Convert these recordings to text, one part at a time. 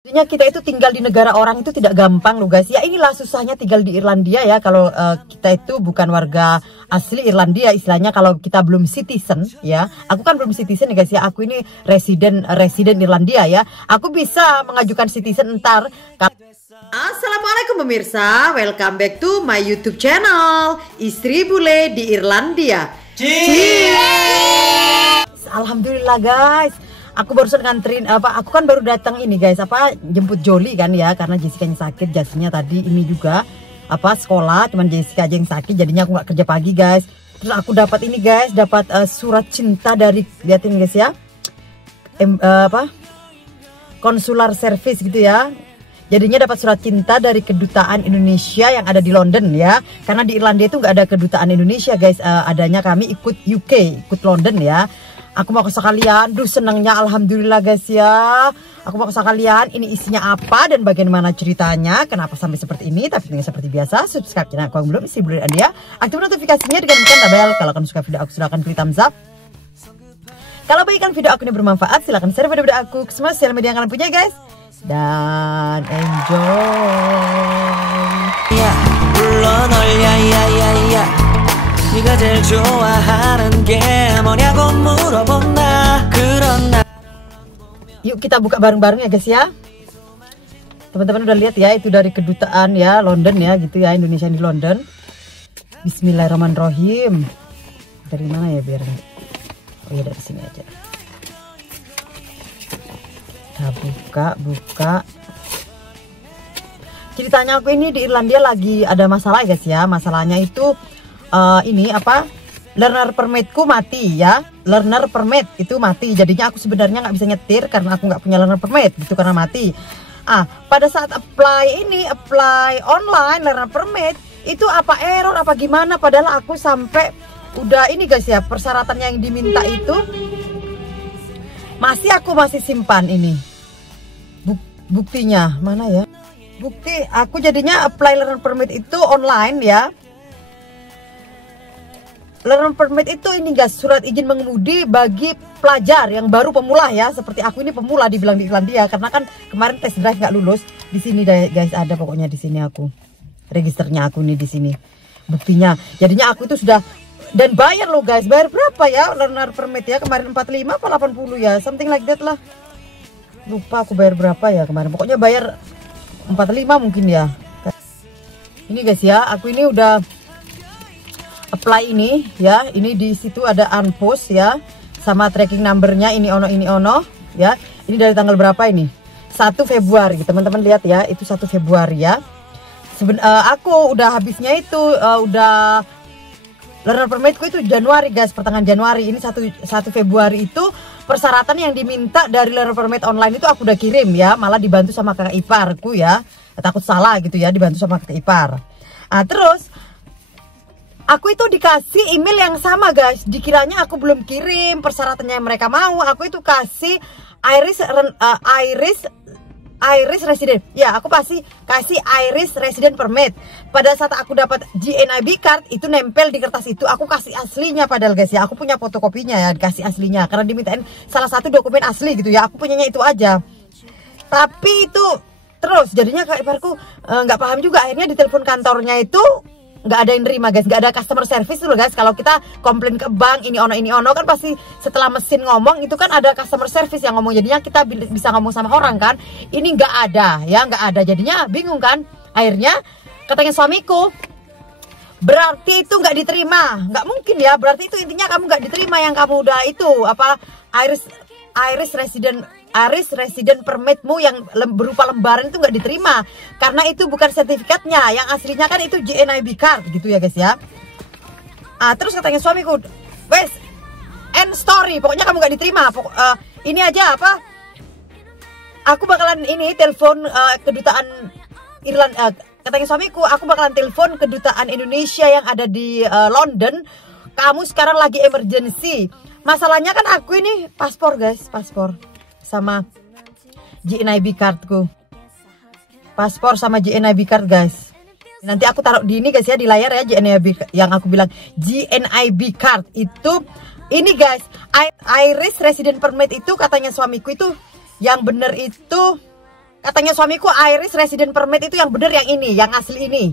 Jadinya kita itu tinggal di negara orang itu tidak gampang loh guys. Ya inilah susahnya tinggal di Irlandia ya. Kalau kita itu bukan warga asli Irlandia, istilahnya kalau kita belum citizen ya. Aku kan belum citizen ya guys ya. Aku ini resident Irlandia ya. Aku bisa mengajukan citizen ntar. Assalamualaikum pemirsa, welcome back to my YouTube channel Istri Bule di Irlandia. Cheers! Alhamdulillah guys. Aku barusan nganterin aku kan baru datang ini guys, jemput Joli kan ya, karena Jessica yang sakit. Jasinya tadi ini juga sekolah, cuman Jessica aja yang sakit, jadinya aku nggak kerja pagi guys. Terus aku dapat ini guys, dapat surat cinta dari, liatin guys ya, konsular service gitu ya. Jadinya dapat surat cinta dari kedutaan Indonesia yang ada di London ya. Karena di Irlandia itu nggak ada kedutaan Indonesia guys, adanya kami ikut UK, ikut London ya. Aku mau ke sekalian, senangnya alhamdulillah guys ya. Aku mau ke sekalian, ini isinya apa dan bagaimana ceritanya, kenapa sampai seperti ini. Tapi seperti biasa, subscribe channel aku yang belum, Istri Bule Irlandia. Aktifkan notifikasinya dengan tekan bel. Kalau kalian suka video aku, silahkan klik thumbs up. Kalau bagikan video aku ini bermanfaat, silahkan share video aku ke semua sosial media yang kalian punya guys. Dan enjoy. 네가 제일 좋아하는 게 뭐냐고 물어본다. Yuk kita buka bareng-bareng ya guys ya. Teman-teman udah lihat ya, itu dari kedutaan ya London ya gitu ya, Indonesia di London. Bismillahirrahmanirrahim. Dari mana ya biar? Oh ya dari sini aja. Kita buka. Ceritanya aku ini di Irlandia lagi ada masalah guys ya. Masalahnya itu learner permitku mati ya. Learner permit itu mati, jadinya aku sebenarnya nggak bisa nyetir karena aku nggak punya learner permit gitu, karena mati. Pada saat apply online learner permit itu error apa gimana, padahal aku sampai udah ini guys ya, persyaratan yang diminta itu aku masih simpan ini buktinya mana ya, bukti aku jadinya apply learner permit itu online ya. Learner permit itu ini guys, surat izin mengemudi bagi pelajar yang baru pemula ya. Seperti aku ini pemula dibilang di Irlandia, karena kan kemarin tes drive nggak lulus. Di sini guys ada pokoknya di sini aku. Registernya aku nih di sini. Buktinya. Jadinya aku itu sudah dan bayar loh guys. Bayar berapa ya learner permit ya? Kemarin 45 apa 80 ya? Something like that lah. Lupa aku bayar berapa ya kemarin. Pokoknya bayar 45 mungkin ya. Ini guys ya, aku ini udah apply ini ya, ini di situ ada unpost ya, sama tracking numbernya ini ono ya. Ini dari tanggal berapa ini? 1 Februari teman-teman lihat ya, itu 1 Februari ya. Aku udah habisnya itu udah learner permitku itu Januari guys, pertengahan Januari. Ini 1 Februari itu persyaratan yang diminta dari learner permit online itu aku udah kirim ya, malah dibantu sama kakak iparku ya. Takut salah gitu ya, dibantu sama kakak ipar. Terus aku itu dikasih email yang sama guys. Dikiranya aku belum kirim persyaratannya yang mereka mau. Aku itu kasih Irish resident. Ya, aku pasti kasih Irish resident permit. Pada saat aku dapat GNIB card itu nempel di kertas itu, aku kasih aslinya padahal guys ya. Aku punya fotokopinya ya, dikasih aslinya karena dimintain salah satu dokumen asli gitu ya. Aku punyanya itu aja. Tapi itu terus jadinya kak iparku nggak paham juga. Akhirnya di telepon kantornya itu nggak ada yang nerima guys, nggak ada customer service dulu guys. Kalau kita komplain ke bank ini ono kan pasti setelah mesin ngomong itu kan ada customer service yang ngomong, jadinya kita bisa ngomong sama orang kan. Ini nggak ada ya, nggak ada, jadinya bingung kan. Akhirnya katanya suamiku, berarti itu nggak diterima, nggak mungkin ya, berarti itu intinya kamu nggak diterima yang kamu udah itu Irish resident permitmu yang berupa lembaran itu nggak diterima karena itu bukan sertifikatnya, yang aslinya kan itu GNIB card gitu ya guys ya. Terus katanya suamiku, wes end story, pokoknya kamu nggak diterima. Ini aja aku bakalan ini telepon kedutaan Irlandia. Katanya suamiku, aku bakalan telepon kedutaan Indonesia yang ada di London. Kamu sekarang lagi emergency. Masalahnya kan aku ini paspor guys, paspor sama GNIB cardku, paspor sama GNIB card guys. Nanti aku taruh di ini guys ya, di layar ya, GNIB yang aku bilang GNIB card itu ini guys. Irish resident permit itu katanya suamiku itu yang bener itu Katanya suamiku Irish Resident Permit itu yang bener, yang ini, yang asli ini.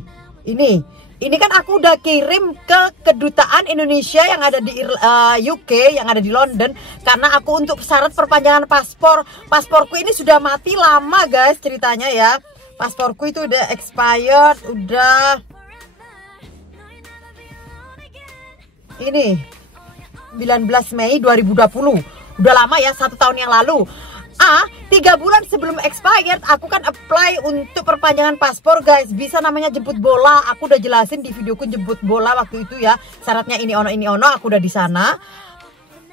Ini kan aku udah kirim ke kedutaan Indonesia yang ada di UK, yang ada di London. Karena aku untuk syarat perpanjangan paspor. Pasporku ini sudah mati lama guys ceritanya ya. Pasporku itu udah expired, udah ini 19 Mei 2020. Udah lama ya, 1 tahun yang lalu. 3 bulan sebelum expired aku kan apply untuk perpanjangan paspor guys. Bisa namanya jemput bola. Aku udah jelasin di videoku jemput bola waktu itu ya. Syaratnya ini ono, aku udah di sana.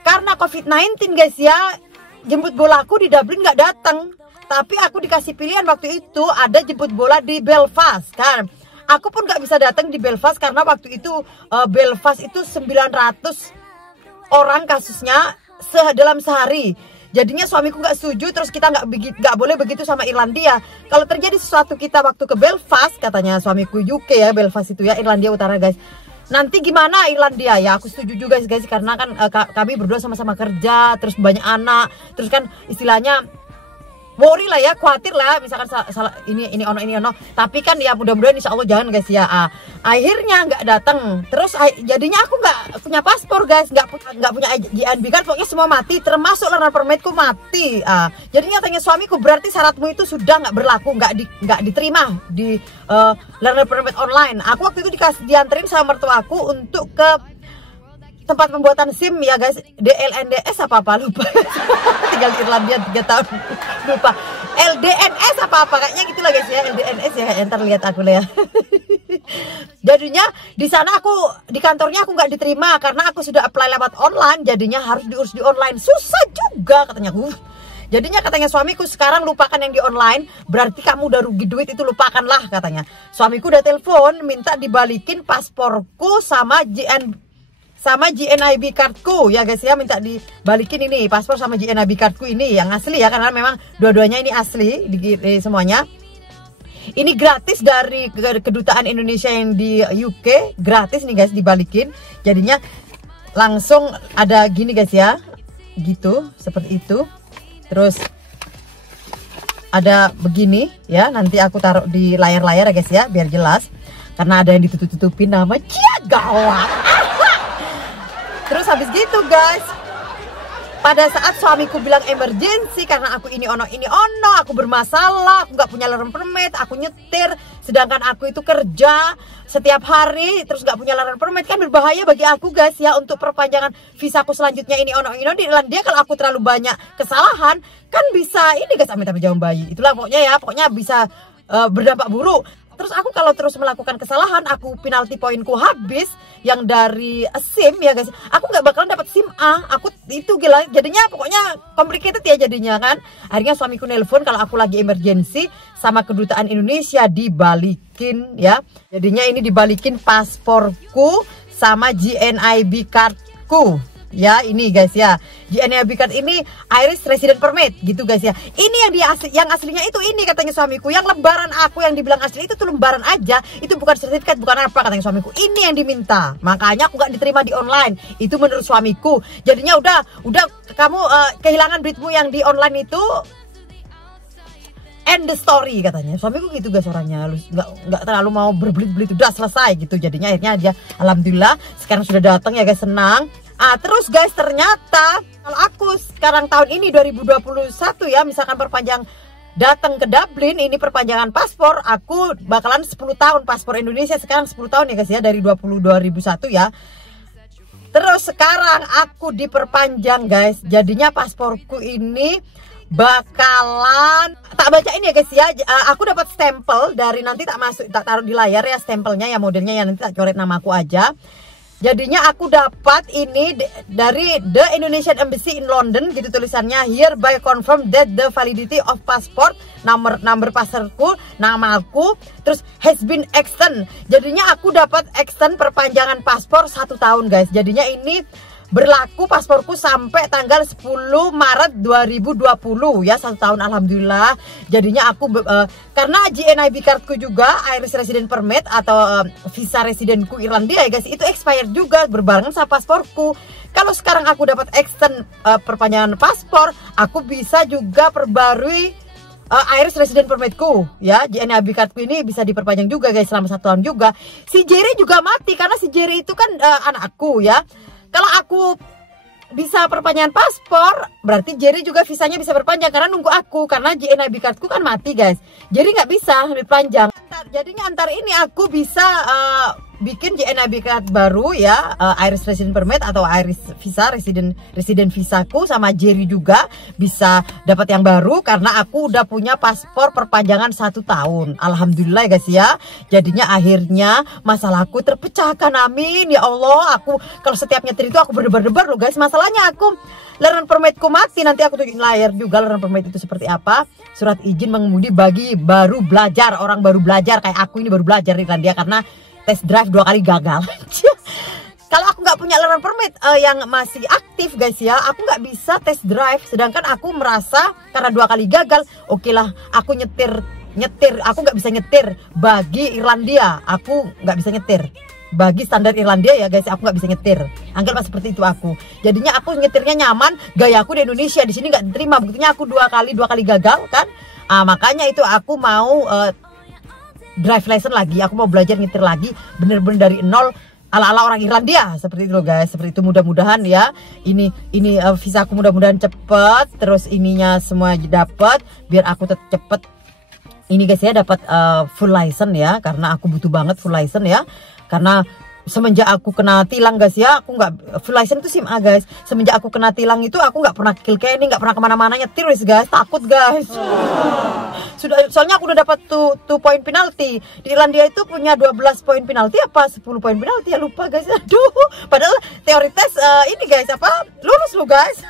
Karena COVID-19 guys ya, jemput bola aku di Dublin nggak datang. Tapi aku dikasih pilihan waktu itu, ada jemput bola di Belfast kan. Aku pun nggak bisa datang di Belfast karena waktu itu Belfast itu 900 orang kasusnya dalam sehari. Jadinya suamiku nggak setuju, terus kita nggak boleh begitu sama Irlandia. Kalau terjadi sesuatu kita waktu ke Belfast, katanya suamiku UK ya, Belfast itu ya, Irlandia Utara guys. Nanti gimana Irlandia ya? Aku setuju juga guys, karena kan kami berdua sama-sama kerja, terus banyak anak, terus kan istilahnya worry lah ya, khawatir lah misalkan salah ini ono. Tapi kan ya mudah-mudahan insya Allah jangan guys ya. Akhirnya nggak datang. Terus jadinya aku nggak punya paspor guys, nggak punya JNB kan, pokoknya semua mati, termasuk learner permitku mati. Jadinya tanya suamiku, berarti syaratmu itu sudah nggak berlaku, nggak diterima di learner permit online. Aku waktu itu dianterin sama mertuaku untuk ke tempat pembuatan SIM ya guys, DLNDS apa lupa. Tinggal di Irlandia 3 tahun lupa. LDNS apa kayaknya gitulah guys ya, LDNS ya, ntar lihat aku lah ya. Jadinya di sana aku di kantornya aku nggak diterima karena aku sudah apply lewat online, jadinya harus diurus di online, susah juga katanya. Jadinya katanya suamiku, sekarang lupakan yang di online, berarti kamu udah rugi duit, itu lupakanlah katanya. Suamiku udah telepon minta dibalikin pasporku sama GNIB cardku ya guys ya, minta dibalikin ini paspor sama GNIB cardku ini yang asli ya, karena memang dua-duanya ini asli di semuanya. Ini gratis dari kedutaan Indonesia yang di UK, gratis nih guys dibalikin. Jadinya langsung ada gini guys ya, gitu seperti itu. Terus ada begini ya, nanti aku taruh di layar-layar ya guys ya biar jelas, karena ada yang ditutup-tutupin nama gawat. Terus habis gitu guys, pada saat suamiku bilang emergency karena aku ini ono, aku bermasalah, aku nggak punya learner permit, aku nyetir, sedangkan aku itu kerja setiap hari, terus nggak punya learner permit, kan berbahaya bagi aku guys ya untuk perpanjangan visaku selanjutnya ini ono di Irlandia. Kalau aku terlalu banyak kesalahan kan bisa ini guys, amit-amit jauh bayi, itulah pokoknya ya, pokoknya bisa berdampak buruk. Terus aku kalau terus melakukan kesalahan, aku penalti poinku habis yang dari SIM ya guys, aku nggak bakalan dapat SIM A. Aku itu gila, jadinya pokoknya complicated ya jadinya kan. Akhirnya suamiku nelpon kalau aku lagi emergency, sama kedutaan Indonesia dibalikin ya. Jadinya ini dibalikin pasporku sama GNIB cardku. Ya ini guys ya, GNIB card ini Irish Resident Permit gitu guys ya. Ini yang aslinya itu ini katanya suamiku. Yang lembaran aku yang dibilang asli itu tuh lembaran aja, itu bukan sertifikat, bukan apa katanya suamiku. Ini yang diminta, makanya aku nggak diterima di online. Itu menurut suamiku. Jadinya udah kamu kehilangan duitmu yang di online itu, end the story katanya suamiku gitu guys orangnya. Nggak terlalu mau berbelit-belit, udah selesai gitu. Jadinya akhirnya dia alhamdulillah sekarang sudah datang ya guys, senang. Terus guys, ternyata kalau aku sekarang tahun ini 2021 ya, misalkan datang ke Dublin, ini perpanjangan paspor, aku bakalan 10 tahun paspor Indonesia, sekarang 10 tahun ya guys ya, dari 2001 ya. Terus sekarang aku diperpanjang guys, jadinya pasporku ini bakalan tak baca ini ya guys ya. Aku dapat stempel dari, nanti tak taruh di layar ya stempelnya ya, modelnya ya, nanti tak coret namaku aja. Jadinya aku dapat ini dari The Indonesian Embassy in London gitu tulisannya, hereby confirm that the validity of passport, nomor pasporku, namaku, terus has been extend. Jadinya aku dapat extend perpanjangan paspor 1 tahun guys. Jadinya ini berlaku pasporku sampai tanggal 10 Maret 2020 ya, 1 tahun alhamdulillah. Jadinya aku karena GNIB cardku juga Irish Resident Permit atau visa residentku Irlandia ya guys, itu expired juga berbarengan sama pasporku. Kalau sekarang aku dapat extend perpanjangan paspor, aku bisa juga perbarui Iris resident permitku ya, JNAB cardku ini bisa diperpanjang juga guys selama 1 tahun juga. Si Jerry juga mati karena si Jerry itu kan anakku ya. Kalau aku bisa perpanjangan paspor, berarti Jerry juga visanya bisa perpanjang karena nunggu aku, karena JNAB cardku kan mati guys. Jerry nggak bisa lebih panjang. Jadinya antar ini aku bisa bikin JNAB card baru ya, Iris resident permit atau Iris visa resident visaku, sama Jerry juga bisa dapat yang baru karena aku udah punya paspor perpanjangan 1 tahun. Alhamdulillah guys ya. Jadinya akhirnya masalahku terpecahkan, amin ya Allah. Aku kalau setiap nyetir itu aku berdebar-debar loh guys. Masalahnya aku learner permitku mati, nanti aku tunjukin layar juga learner permit itu seperti apa. Surat izin mengemudi bagi baru belajar, orang baru belajar kayak aku ini baru belajar di Irlandia karena tes drive 2 kali gagal. Kalau aku nggak punya learner permit yang masih aktif guys ya, aku nggak bisa tes drive. Sedangkan aku merasa karena 2 kali gagal, oke lah aku nyetir, aku nggak bisa nyetir bagi Irlandia, aku nggak bisa nyetir bagi standar Irlandia ya guys, aku nggak bisa nyetir. Anggaplah seperti itu aku. Jadinya aku nyetirnya nyaman, gaya aku di Indonesia, di sini nggak diterima. Buktinya aku 2 kali gagal kan. Makanya itu aku mau drive license lagi, aku mau belajar nyetir lagi bener-bener dari nol ala-ala orang Irlandia seperti itu loh guys. Seperti itu, mudah-mudahan ya ini visa aku mudah-mudahan cepet, terus ininya semua dapat biar aku tetap cepet ini guys ya, dapat full license ya, karena aku butuh banget full license ya, karena semenjak aku kena tilang guys ya, aku nggak full license itu SIM A guys. Semenjak aku kena tilang itu aku nggak pernah kill kayak ini, nggak pernah kemana-mana nyetir guys, takut guys. Soalnya aku udah dapat 2 poin penalti. Di Irlandia itu punya 12 poin penalti apa 10 poin penalti ya, lupa guys. Aduh, padahal teori tes ini guys apa lulus lo guys.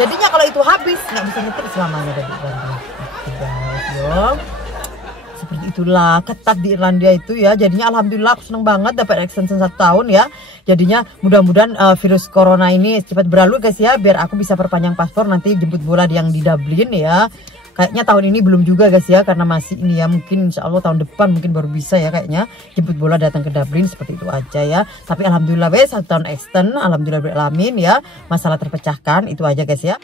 Jadinya kalau itu habis nggak bisa nyetir selamanya dari Irlandia. Guys, yo. Seperti itulah ketat di Irlandia itu ya. Jadinya alhamdulillah aku seneng banget dapat extension 1 tahun ya. Jadinya mudah-mudahan virus corona ini cepat berlalu guys ya, biar aku bisa perpanjang paspor nanti jemput bola yang di Dublin ya. Kayaknya tahun ini belum juga guys ya, karena masih ini ya, mungkin insya Allah tahun depan mungkin baru bisa ya kayaknya jemput bola datang ke Dublin, seperti itu aja ya. Tapi alhamdulillah wes 1 tahun extend, alhamdulillah beralamin ya, masalah terpecahkan, itu aja guys ya.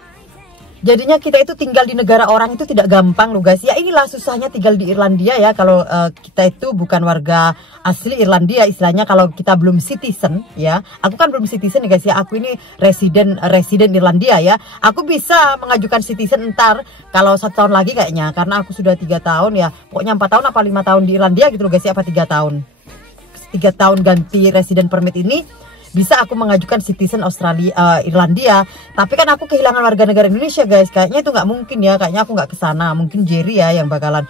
Jadinya kita itu tinggal di negara orang itu tidak gampang loh guys. Ya inilah susahnya tinggal di Irlandia ya. Kalau kita itu bukan warga asli Irlandia, istilahnya kalau kita belum citizen ya. Aku kan belum citizen ya guys ya. Aku ini resident Irlandia ya. Aku bisa mengajukan citizen ntar kalau 1 tahun lagi kayaknya. Karena aku sudah 3 tahun ya. Pokoknya 4 tahun apa 5 tahun di Irlandia gitu loh guys ya. Apa 3 tahun. 3 tahun ganti resident permit ini bisa aku mengajukan citizen Irlandia. Tapi kan aku kehilangan warga negara Indonesia guys. Kayaknya itu nggak mungkin ya. Kayaknya aku nggak kesana. Mungkin Jerry ya yang bakalan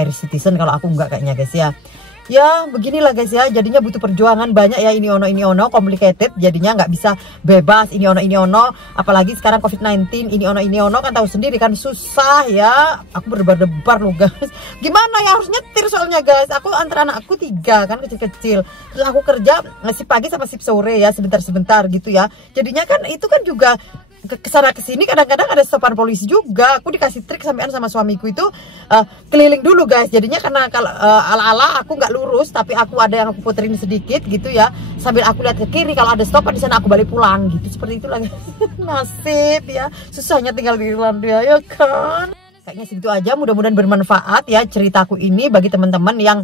Irish citizen, kalau aku nggak kayaknya guys ya. Ya beginilah guys ya, jadinya butuh perjuangan banyak ya, ini ono complicated, jadinya nggak bisa bebas ini ono, apalagi sekarang COVID-19 ini ono kan tahu sendiri kan susah ya. Aku berdebar-debar loh guys, gimana ya harus nyetir soalnya guys. Aku antara anakku 3 kan kecil-kecil, terus aku kerja sip pagi sama sip sore ya, sebentar-sebentar gitu ya. Jadinya kan itu kan juga kesana kesini, kadang-kadang ada stopan polisi juga. Aku dikasih trik sampean sama suamiku itu keliling dulu guys. Jadinya karena kalau ala-ala aku nggak lurus, tapi aku ada yang aku puterin sedikit gitu ya, sambil aku lihat ke kiri, kalau ada stopan di sana aku balik pulang gitu. Seperti itu lagi. Nasib ya, susahnya tinggal di Irlandia ya kan. Kayaknya segitu aja, mudah-mudahan bermanfaat ya ceritaku ini bagi teman-teman yang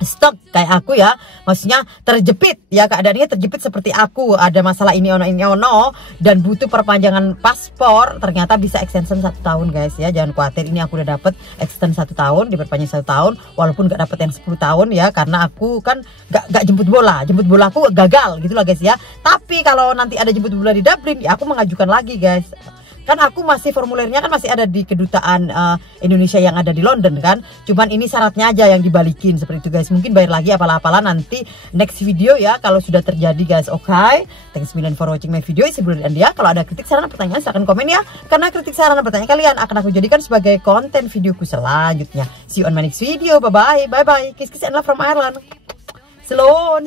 stuck kayak aku ya, maksudnya terjepit ya, keadaannya terjepit seperti aku, ada masalah ini ono dan butuh perpanjangan paspor. Ternyata bisa extension 1 tahun guys ya, jangan khawatir, ini aku udah dapet extend 1 tahun, diperpanjang 1 tahun walaupun gak dapet yang 10 tahun ya, karena aku kan gak jemput bola aku gagal gitu lah guys ya. Tapi kalau nanti ada jemput bola di Dublin ya aku mengajukan lagi guys. Kan aku masih formulirnya kan masih ada di kedutaan Indonesia yang ada di London kan. Cuman ini syaratnya aja yang dibalikin seperti itu guys. Mungkin bayar lagi apalah-apalah nanti next video ya kalau sudah terjadi guys. Oke. Thanks million for watching my video. Isi bulan dia. Kalau ada kritik saran pertanyaan silahkan komen ya. Karena kritik saran dan pertanyaan kalian akan aku jadikan sebagai konten videoku selanjutnya. See you on my next video. Bye bye. Bye bye. Kiss kiss and love from Ireland. Sloan.